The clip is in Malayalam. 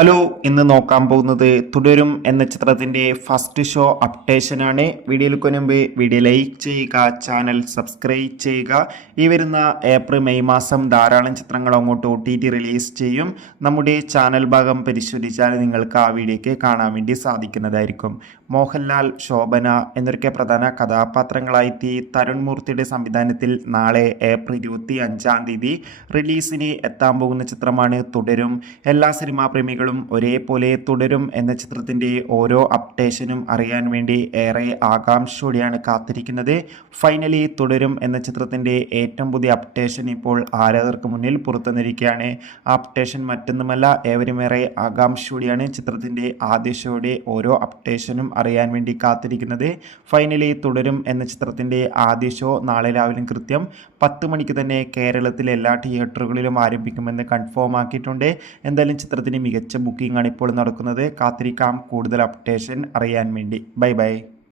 ഹലോ, ഇന്ന് നോക്കാൻ പോകുന്നത് തുടരും എന്ന ചിത്രത്തിൻ്റെ ഫസ്റ്റ് ഷോ അപ്ഡേഷനാണ്. വീഡിയോയിലേക്ക് മുൻപ് വീഡിയോ ലൈക്ക് ചെയ്യുക, ചാനൽ സബ്സ്ക്രൈബ് ചെയ്യുക. ഈ വരുന്ന ഏപ്രിൽ മെയ് മാസം ധാരാളം ചിത്രങ്ങൾ അങ്ങോട്ട് OTT റിലീസ് ചെയ്യും. നമ്മുടെ ചാനൽ ഭാഗം പരിശോധിച്ചാൽ നിങ്ങൾക്ക് ആ വീഡിയോയ്ക്ക് കാണാൻ വേണ്ടി സാധിക്കുന്നതായിരിക്കും. മോഹൻലാൽ, ശോഭന എന്നൊക്കെ പ്രധാന കഥാപാത്രങ്ങളായി തരുൺ മൂർത്തിയുടെ സംവിധാനത്തിൽ നാളെ ഏപ്രിൽ 25 റിലീസിന് എത്താൻ പോകുന്ന ചിത്രമാണ് തുടരും. എല്ലാ സിനിമാ പ്രേമികളും ഒരേപോലെ തുടരും എന്ന ചിത്രത്തിൻ്റെ ഓരോ അപ്ഡേഷനും അറിയാൻ വേണ്ടി ഏറെ ആകാംക്ഷയോടെയാണ് കാത്തിരിക്കുന്നത്. ഫൈനലി തുടരും എന്ന ചിത്രത്തിൻ്റെ ഏറ്റവും പുതിയ അപ്ഡേഷൻ ഇപ്പോൾ ആരാധകർക്ക് മുന്നിൽ പുറത്തുവന്നിരിക്കുകയാണ്. ആ അപ്ഡേഷൻ മറ്റൊന്നുമല്ല, ഏവരും ഏറെ ആകാംക്ഷയോടെയാണ് ചിത്രത്തിൻ്റെ ആദ്യ ഷോയുടെ ഓരോ അപ്ഡേഷനും അറിയാൻ വേണ്ടി കാത്തിരിക്കുന്നത്. ഫൈനലി തുടരും എന്ന ചിത്രത്തിൻ്റെ ആദ്യ ഷോ നാളെ രാവിലെ കൃത്യം 10 മണിക്ക് തന്നെ കേരളത്തിലെ എല്ലാ തിയേറ്ററുകളിലും ആരംഭിക്കുമെന്ന് കൺഫേം ആക്കിയിട്ടുണ്ട്. എന്തായാലും ചിത്രത്തിന് മികച്ച ബുക്കിംഗ് ആണ് ഇപ്പോൾ നടക്കുന്നത്. കാത്തിരിക്കാം കൂടുതൽ അപ്ഡേഷൻ അറിയാൻ വേണ്ടി. Bye bye.